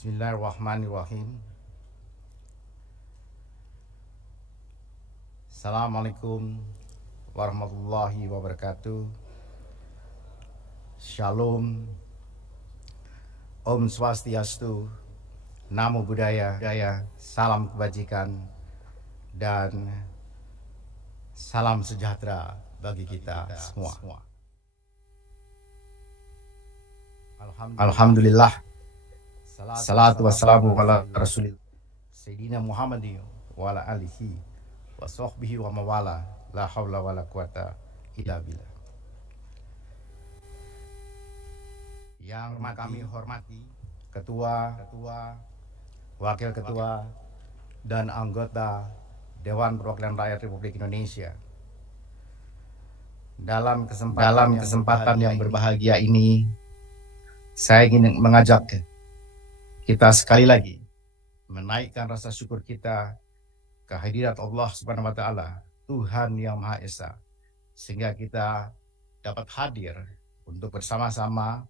Bismillahirrahmanirrahim. Assalamualaikum warahmatullahi wabarakatuh. Shalom. Om Swastiastu. Namo Buddhaya. Salam kebajikan dan salam sejahtera bagi kita semua. Alhamdulillah. Salatu wassalamu ala rasulillah Sayyidina Muhammadin wa ala alihi wa sahbihi wa mawala. La hawla wa la quwata illa billah. Yang kami hormati Ketua, Wakil Ketua, dan anggota Dewan Perwakilan Rakyat Republik Indonesia. Dalam kesempatan yang berbahagia ini, saya ingin mengajak kita sekali lagi menaikkan rasa syukur kita kehadirat Allah Subhanahu wa taala, Tuhan yang Maha Esa, sehingga kita dapat hadir untuk bersama-sama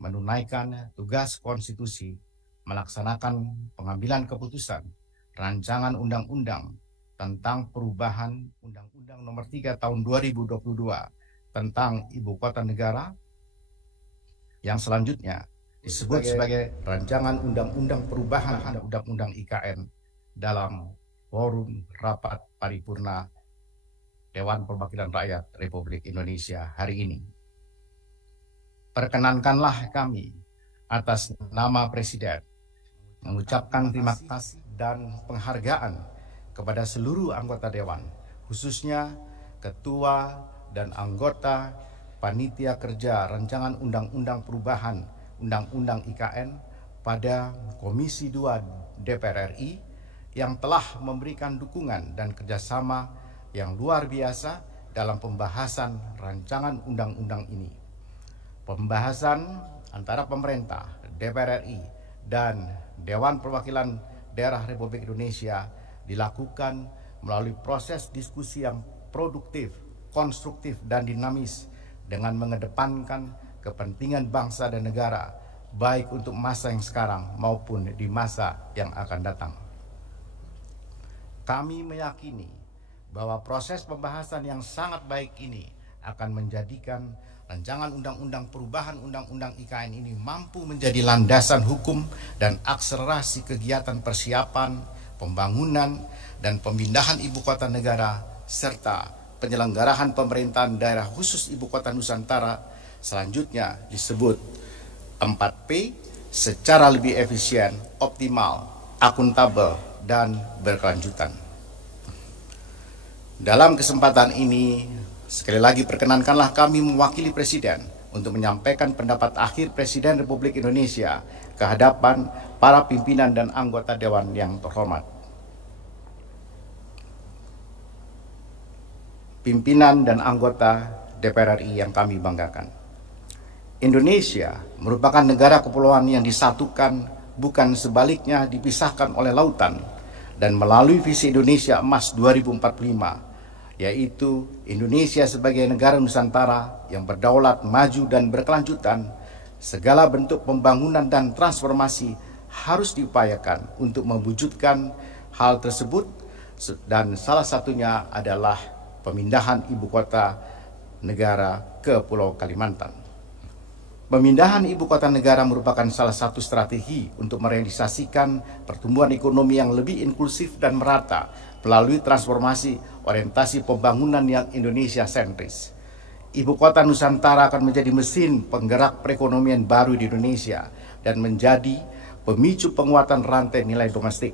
menunaikan tugas konstitusi, melaksanakan pengambilan keputusan rancangan undang-undang tentang perubahan Undang-Undang Nomor 3 Tahun 2022 tentang Ibu Kota Negara, yang selanjutnya disebut sebagai rancangan undang-undang perubahan Undang-Undang IKN dalam forum rapat paripurna Dewan Perwakilan Rakyat Republik Indonesia hari ini. Perkenankanlah kami atas nama Presiden mengucapkan terima kasih dan penghargaan kepada seluruh anggota Dewan, khususnya Ketua dan anggota Panitia Kerja Rancangan Undang-Undang Perubahan Undang-Undang IKN pada Komisi 2 DPR RI yang telah memberikan dukungan dan kerjasama yang luar biasa dalam pembahasan rancangan undang-undang ini. Pembahasan antara pemerintah, DPR RI, dan Dewan Perwakilan Daerah Republik Indonesia dilakukan melalui proses diskusi yang produktif, konstruktif, dan dinamis dengan mengedepankan kepentingan bangsa dan negara, baik untuk masa yang sekarang maupun di masa yang akan datang. Kami meyakini bahwa proses pembahasan yang sangat baik ini akan menjadikan rancangan undang-undang perubahan Undang-Undang IKN ini mampu menjadi landasan hukum dan akselerasi kegiatan persiapan, pembangunan, dan pemindahan ibu kota negara, serta penyelenggaraan pemerintahan daerah khusus ibu kota Nusantara, selanjutnya disebut 4P, secara lebih efisien, optimal, akuntabel, dan berkelanjutan. Dalam kesempatan ini, sekali lagi perkenankanlah kami mewakili Presiden untuk menyampaikan pendapat akhir Presiden Republik Indonesia ke hadapan para pimpinan dan anggota Dewan yang terhormat. Pimpinan dan anggota DPR RI yang kami banggakan. Indonesia merupakan negara kepulauan yang disatukan, bukan sebaliknya dipisahkan oleh lautan, dan melalui visi Indonesia Emas 2045, yaitu Indonesia sebagai negara Nusantara yang berdaulat, maju, dan berkelanjutan, segala bentuk pembangunan dan transformasi harus diupayakan untuk mewujudkan hal tersebut, dan salah satunya adalah pemindahan ibu kota negara ke Pulau Kalimantan. Pemindahan ibu kota negara merupakan salah satu strategi untuk merealisasikan pertumbuhan ekonomi yang lebih inklusif dan merata melalui transformasi orientasi pembangunan yang Indonesia sentris. Ibu kota Nusantara akan menjadi mesin penggerak perekonomian baru di Indonesia dan menjadi pemicu penguatan rantai nilai domestik.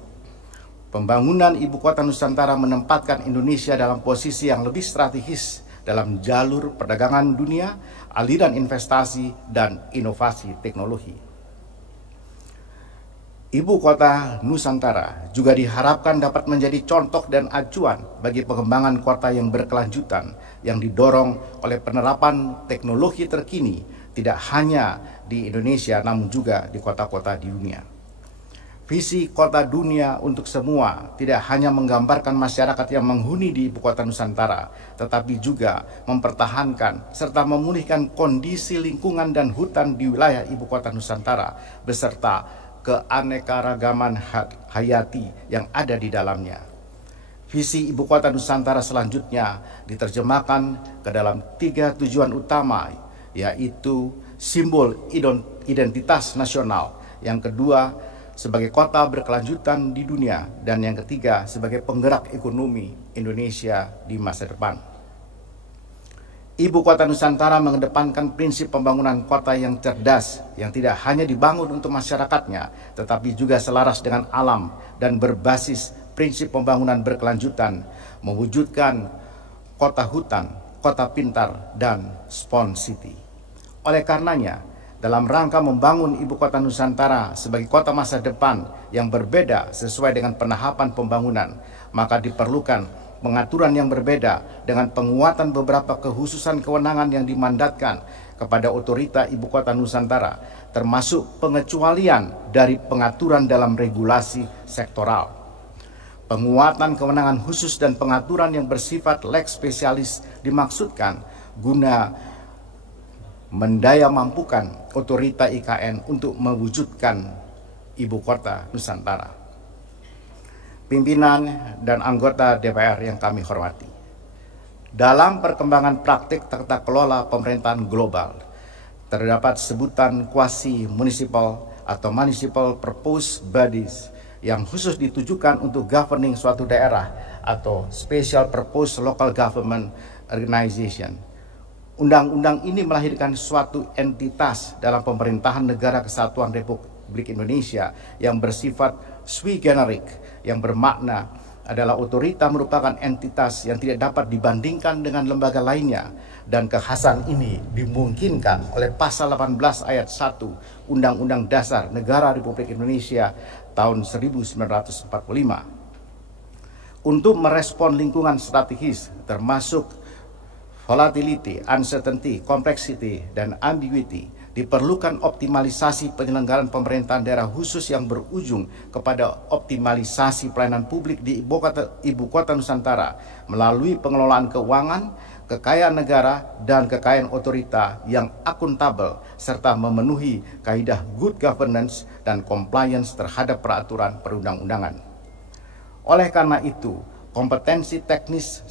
Pembangunan ibu kota Nusantara menempatkan Indonesia dalam posisi yang lebih strategis dalam jalur perdagangan dunia, aliran investasi, dan inovasi teknologi. Ibu kota Nusantara juga diharapkan dapat menjadi contoh dan acuan bagi pengembangan kota yang berkelanjutan yang didorong oleh penerapan teknologi terkini tidak hanya di Indonesia namun juga di kota-kota di dunia. Visi kota dunia untuk semua tidak hanya menggambarkan masyarakat yang menghuni di ibu kota Nusantara, tetapi juga mempertahankan serta memulihkan kondisi lingkungan dan hutan di wilayah ibu kota Nusantara beserta keanekaragaman hayati yang ada di dalamnya. Visi Ibu Kota Nusantara selanjutnya diterjemahkan ke dalam 3 tujuan utama, yaitu simbol identitas nasional, yang kedua sebagai kota berkelanjutan di dunia, dan yang ketiga sebagai penggerak ekonomi Indonesia di masa depan. Ibu Kota Nusantara mengedepankan prinsip pembangunan kota yang cerdas, yang tidak hanya dibangun untuk masyarakatnya, tetapi juga selaras dengan alam dan berbasis prinsip pembangunan berkelanjutan, mewujudkan kota hutan, kota pintar, dan Smart City. Oleh karenanya, dalam rangka membangun Ibu Kota Nusantara sebagai kota masa depan yang berbeda sesuai dengan penahapan pembangunan, maka diperlukan pengaturan yang berbeda dengan penguatan beberapa kekhususan kewenangan yang dimandatkan kepada otorita Ibu Kota Nusantara, termasuk pengecualian dari pengaturan dalam regulasi sektoral. Penguatan kewenangan khusus dan pengaturan yang bersifat lex spesialis dimaksudkan guna mendaya mampukan otorita IKN untuk mewujudkan Ibu Kota Nusantara. Pimpinan dan anggota DPR yang kami hormati, dalam perkembangan praktik tata kelola pemerintahan global, terdapat sebutan quasi municipal atau municipal purpose bodies yang khusus ditujukan untuk governing suatu daerah atau special purpose local government organization. Undang-undang ini melahirkan suatu entitas dalam pemerintahan negara kesatuan Republik Indonesia yang bersifat sui generis, yang bermakna adalah otorita merupakan entitas yang tidak dapat dibandingkan dengan lembaga lainnya, dan kekhasan ini dimungkinkan oleh pasal 18 ayat 1 Undang-Undang Dasar Negara Republik Indonesia tahun 1945. Untuk merespon lingkungan strategis termasuk volatility, uncertainty, complexity, dan ambiguity, diperlukan optimalisasi penyelenggaraan pemerintahan daerah khusus yang berujung kepada optimalisasi pelayanan publik di Ibu Kota Nusantara melalui pengelolaan keuangan, kekayaan negara, dan kekayaan otorita yang akuntabel, serta memenuhi kaidah good governance dan compliance terhadap peraturan perundang-undangan. Oleh karena itu, kompetensi teknis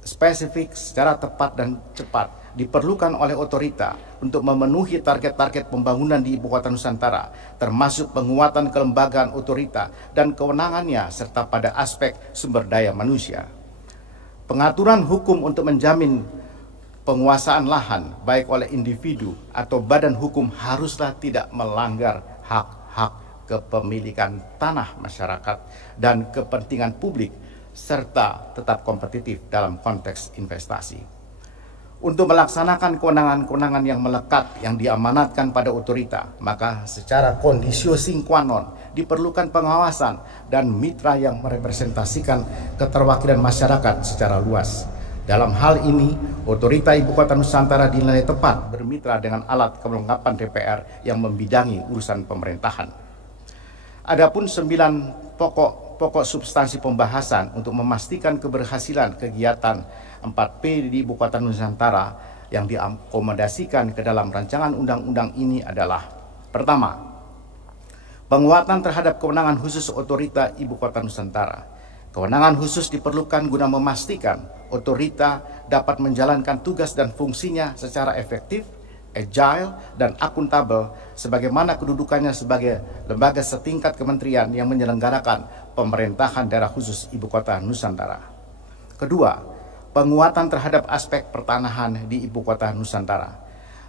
spesifik secara tepat dan cepat diperlukan oleh otorita untuk memenuhi target-target pembangunan di Ibu Kota Nusantara, termasuk penguatan kelembagaan otorita dan kewenangannya serta pada aspek sumber daya manusia. Pengaturan hukum untuk menjamin penguasaan lahan baik oleh individu atau badan hukum haruslah tidak melanggar hak-hak kepemilikan tanah masyarakat dan kepentingan publik, serta tetap kompetitif dalam konteks investasi. Untuk melaksanakan kewenangan-kewenangan yang melekat yang diamanatkan pada otorita, maka secara conditio sine qua non diperlukan pengawasan dan mitra yang merepresentasikan keterwakilan masyarakat secara luas. Dalam hal ini, otorita Ibu Kota Nusantara dinilai tepat bermitra dengan alat kelengkapan DPR yang membidangi urusan pemerintahan. Adapun 9 pokok substansi pembahasan untuk memastikan keberhasilan kegiatan 4P di Ibu Kota Nusantara yang diakomodasikan ke dalam rancangan undang-undang ini adalah: pertama, penguatan terhadap kewenangan khusus otorita Ibu Kota Nusantara. Kewenangan khusus diperlukan guna memastikan otorita dapat menjalankan tugas dan fungsinya secara efektif, agile, dan akuntabel sebagaimana kedudukannya sebagai lembaga setingkat kementerian yang menyelenggarakan pemerintahan daerah khusus Ibu Kota Nusantara. Kedua, penguatan terhadap aspek pertanahan di Ibu Kota Nusantara.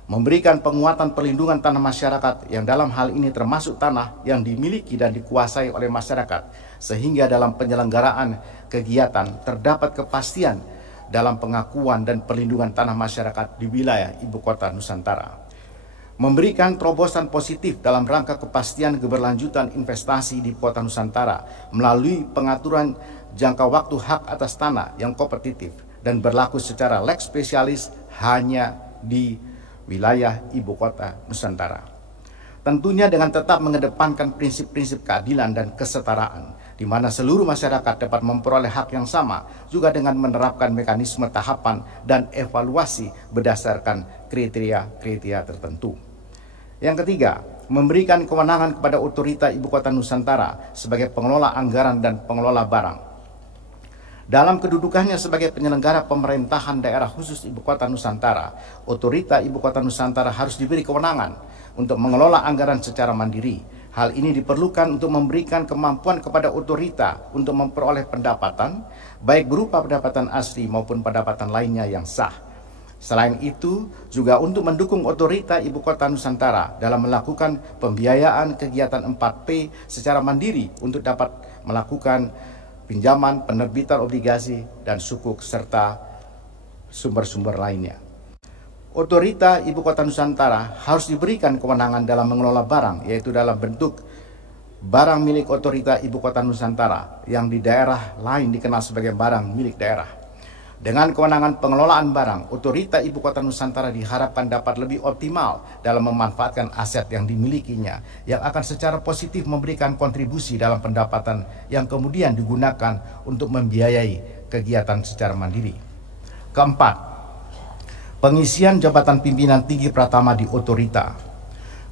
Memberikan penguatan perlindungan tanah masyarakat yang dalam hal ini termasuk tanah yang dimiliki dan dikuasai oleh masyarakat, sehingga dalam penyelenggaraan kegiatan terdapat kepastian dalam pengakuan dan perlindungan tanah masyarakat di wilayah Ibu Kota Nusantara. Memberikan terobosan positif dalam rangka kepastian keberlanjutan investasi di Ibu Kota Nusantara melalui pengaturan jangka waktu hak atas tanah yang kompetitif dan berlaku secara lex spesialis hanya di wilayah Ibu Kota Nusantara. Tentunya dengan tetap mengedepankan prinsip-prinsip keadilan dan kesetaraan, di mana seluruh masyarakat dapat memperoleh hak yang sama, juga dengan menerapkan mekanisme tahapan dan evaluasi berdasarkan kriteria-kriteria tertentu. Yang ketiga, memberikan kewenangan kepada Otorita Ibu Kota Nusantara sebagai pengelola anggaran dan pengelola barang. Dalam kedudukannya sebagai penyelenggara pemerintahan daerah khusus Ibu Kota Nusantara, Otorita Ibu Kota Nusantara harus diberi kewenangan untuk mengelola anggaran secara mandiri. Hal ini diperlukan untuk memberikan kemampuan kepada otorita untuk memperoleh pendapatan, baik berupa pendapatan asli maupun pendapatan lainnya yang sah. Selain itu, juga untuk mendukung Otorita Ibu Kota Nusantara dalam melakukan pembiayaan kegiatan 4P secara mandiri untuk dapat melakukan pinjaman, penerbitan obligasi, dan sukuk, serta sumber-sumber lainnya. Otorita Ibu Kota Nusantara harus diberikan kewenangan dalam mengelola barang, yaitu dalam bentuk barang milik Otorita Ibu Kota Nusantara yang di daerah lain dikenal sebagai barang milik daerah. Dengan kewenangan pengelolaan barang, Otorita Ibu Kota Nusantara diharapkan dapat lebih optimal dalam memanfaatkan aset yang dimilikinya, yang akan secara positif memberikan kontribusi dalam pendapatan yang kemudian digunakan untuk membiayai kegiatan secara mandiri. Keempat, pengisian jabatan pimpinan tinggi pratama di Otorita.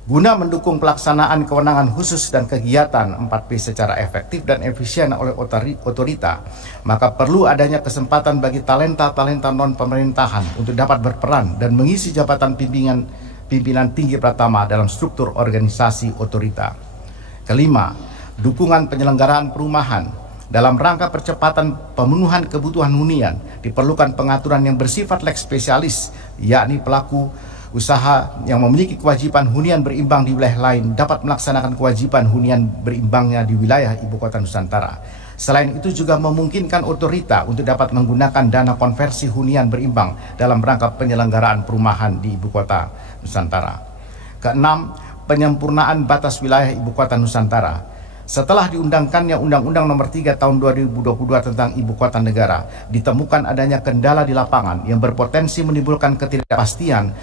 Guna mendukung pelaksanaan kewenangan khusus dan kegiatan 4P secara efektif dan efisien oleh Otorita, maka perlu adanya kesempatan bagi talenta-talenta non-pemerintahan untuk dapat berperan dan mengisi jabatan pimpinan tinggi pratama dalam struktur organisasi Otorita. Kelima, dukungan penyelenggaraan perumahan. Dalam rangka percepatan pemenuhan kebutuhan hunian, diperlukan pengaturan yang bersifat lex spesialis, yakni pelaku usaha yang memiliki kewajiban hunian berimbang di wilayah lain dapat melaksanakan kewajiban hunian berimbangnya di wilayah Ibu Kota Nusantara. Selain itu juga memungkinkan Otorita untuk dapat menggunakan dana konversi hunian berimbang dalam rangka penyelenggaraan perumahan di Ibu Kota Nusantara. Keenam, penyempurnaan batas wilayah Ibu Kota Nusantara. Setelah diundangkannya Undang-Undang Nomor 3 Tahun 2022 tentang Ibu Kota Negara, ditemukan adanya kendala di lapangan yang berpotensi menimbulkan ketidakpastian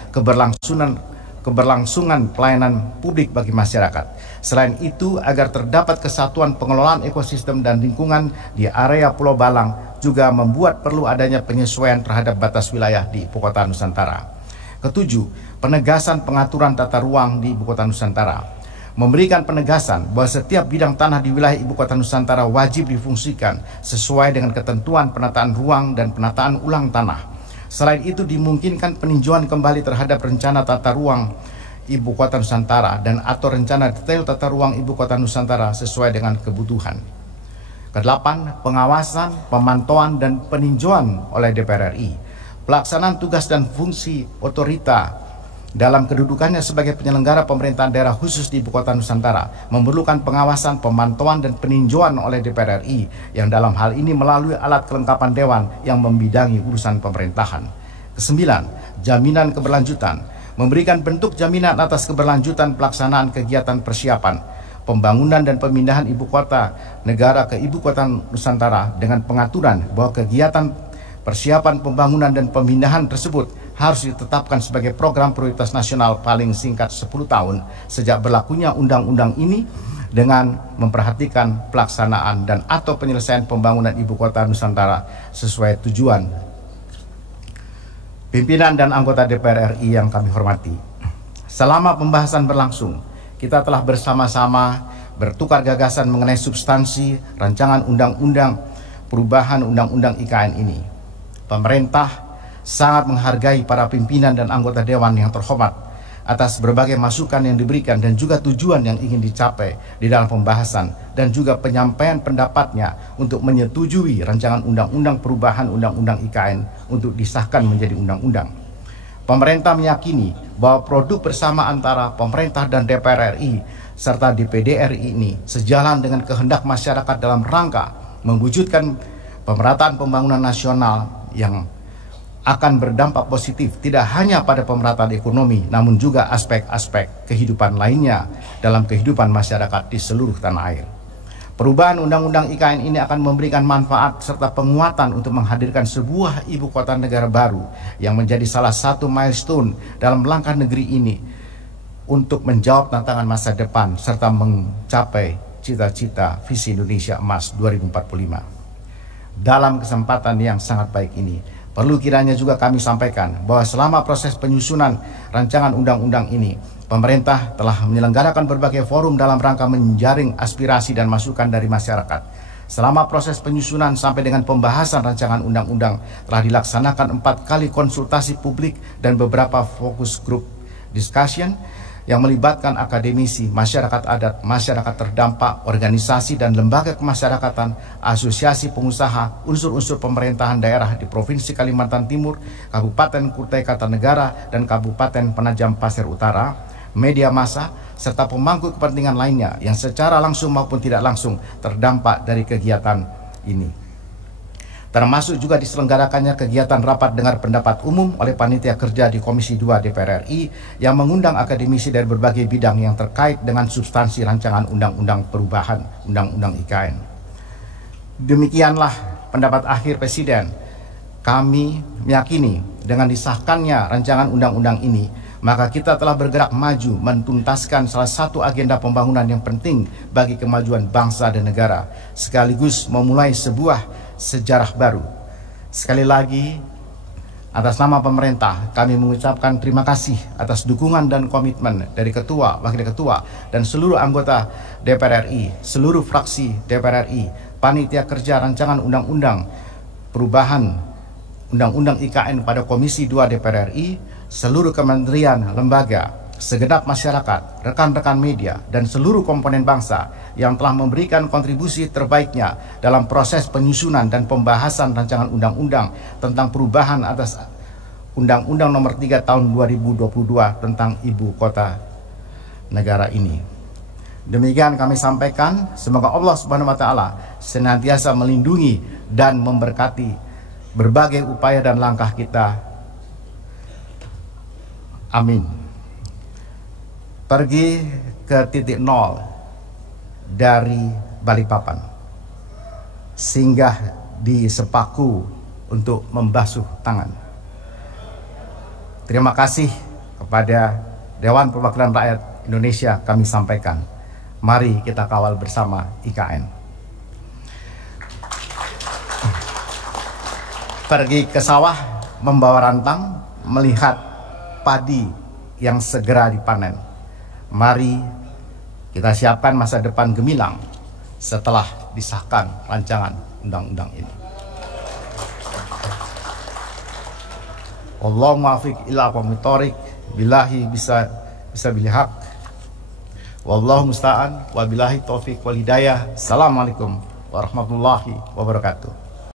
keberlangsungan pelayanan publik bagi masyarakat. Selain itu, agar terdapat kesatuan pengelolaan ekosistem dan lingkungan di area Pulau Balang, juga membuat perlu adanya penyesuaian terhadap batas wilayah di Ibu Kota Nusantara. Ketujuh, penegasan pengaturan tata ruang di Ibu Kota Nusantara. Memberikan penegasan bahwa setiap bidang tanah di wilayah Ibu Kota Nusantara wajib difungsikan sesuai dengan ketentuan penataan ruang dan penataan ulang tanah. Selain itu, dimungkinkan peninjauan kembali terhadap rencana tata ruang Ibu Kota Nusantara dan atau rencana detail tata ruang Ibu Kota Nusantara sesuai dengan kebutuhan. Kedelapan, pengawasan, pemantauan, dan peninjauan oleh DPR RI. Pelaksanaan tugas dan fungsi Otorita dalam kedudukannya sebagai penyelenggara pemerintahan daerah khusus di Ibu Kota Nusantara memerlukan pengawasan, pemantauan, dan peninjauan oleh DPR RI yang dalam hal ini melalui alat kelengkapan Dewan yang membidangi urusan pemerintahan. Kesembilan, jaminan keberlanjutan. Memberikan bentuk jaminan atas keberlanjutan pelaksanaan kegiatan persiapan, pembangunan dan pemindahan Ibu Kota Negara ke Ibu Kota Nusantara dengan pengaturan bahwa kegiatan persiapan pembangunan dan pemindahan tersebut harus ditetapkan sebagai program prioritas nasional paling singkat 10 tahun sejak berlakunya undang-undang ini dengan memperhatikan pelaksanaan dan atau penyelesaian pembangunan Ibu Kota Nusantara sesuai tujuan. Pimpinan dan anggota DPR RI yang kami hormati, selama pembahasan berlangsung, kita telah bersama-sama bertukar gagasan mengenai substansi rancangan undang-undang perubahan Undang-Undang IKN ini. Pemerintah sangat menghargai para pimpinan dan anggota Dewan yang terhormat atas berbagai masukan yang diberikan dan juga tujuan yang ingin dicapai di dalam pembahasan dan juga penyampaian pendapatnya untuk menyetujui rancangan undang-undang perubahan Undang-Undang IKN untuk disahkan menjadi undang-undang. Pemerintah meyakini bahwa produk bersama antara pemerintah dan DPR RI serta DPD RI ini sejalan dengan kehendak masyarakat dalam rangka mewujudkan pemerataan pembangunan nasional yang akan berdampak positif tidak hanya pada pemerataan ekonomi, namun juga aspek-aspek kehidupan lainnya dalam kehidupan masyarakat di seluruh tanah air. Perubahan Undang-Undang IKN ini akan memberikan manfaat serta penguatan untuk menghadirkan sebuah ibu kota negara baru yang menjadi salah satu milestone dalam langkah negeri ini untuk menjawab tantangan masa depan serta mencapai cita-cita visi Indonesia Emas 2045. Dalam kesempatan yang sangat baik ini, perlu kiranya juga kami sampaikan bahwa selama proses penyusunan rancangan undang-undang ini, Pemerintah telah menyelenggarakan berbagai forum dalam rangka menjaring aspirasi dan masukan dari masyarakat. Selama proses penyusunan sampai dengan pembahasan rancangan undang-undang telah dilaksanakan 4 kali konsultasi publik dan beberapa fokus group discussion yang melibatkan akademisi, masyarakat adat, masyarakat terdampak, organisasi dan lembaga kemasyarakatan, asosiasi pengusaha, unsur-unsur pemerintahan daerah di Provinsi Kalimantan Timur, Kabupaten Kutai Kartanegara, dan Kabupaten Penajam Pasir Utara, media massa, serta pemangku kepentingan lainnya yang secara langsung maupun tidak langsung terdampak dari kegiatan ini. Termasuk juga diselenggarakannya kegiatan rapat dengar pendapat umum oleh Panitia Kerja di Komisi 2 DPR RI yang mengundang akademisi dari berbagai bidang yang terkait dengan substansi rancangan undang-undang perubahan undang-undang IKN. Demikianlah pendapat akhir Presiden. Kami meyakini dengan disahkannya rancangan undang-undang ini, maka kita telah bergerak maju menuntaskan salah satu agenda pembangunan yang penting bagi kemajuan bangsa dan negara, sekaligus memulai sebuah sejarah baru. Sekali lagi, atas nama pemerintah, kami mengucapkan terima kasih atas dukungan dan komitmen dari Ketua, Wakil Ketua, dan seluruh anggota DPR RI, seluruh fraksi DPR RI, Panitia Kerja Rancangan Undang-Undang Perubahan Undang-Undang IKN pada Komisi 2 DPR RI, seluruh kementerian, lembaga, segenap masyarakat, rekan-rekan media, dan seluruh komponen bangsa yang telah memberikan kontribusi terbaiknya dalam proses penyusunan dan pembahasan rancangan undang-undang tentang perubahan atas Undang-Undang Nomor 3 Tahun 2022 tentang Ibu Kota Negara ini. Demikian kami sampaikan, semoga Allah Subhanahu wa Ta'ala senantiasa melindungi dan memberkati berbagai upaya dan langkah kita. Amin. Pergi ke titik nol dari Balikpapan, singgah di Sepaku untuk membasuh tangan. Terima kasih kepada Dewan Perwakilan Rakyat Indonesia kami sampaikan. Mari kita kawal bersama IKN. Pergi ke sawah membawa rantang, melihat padi yang segera dipanen. Mari kita siapkan masa depan gemilang setelah disahkan rancangan undang-undang ini. Wallahu muwaffiq ila aqwamit thoriq, billahi bisa bil haq. Wallahu musta'an wa billahi taufiq wal hidayah. Assalamualaikum warahmatullahi wabarakatuh.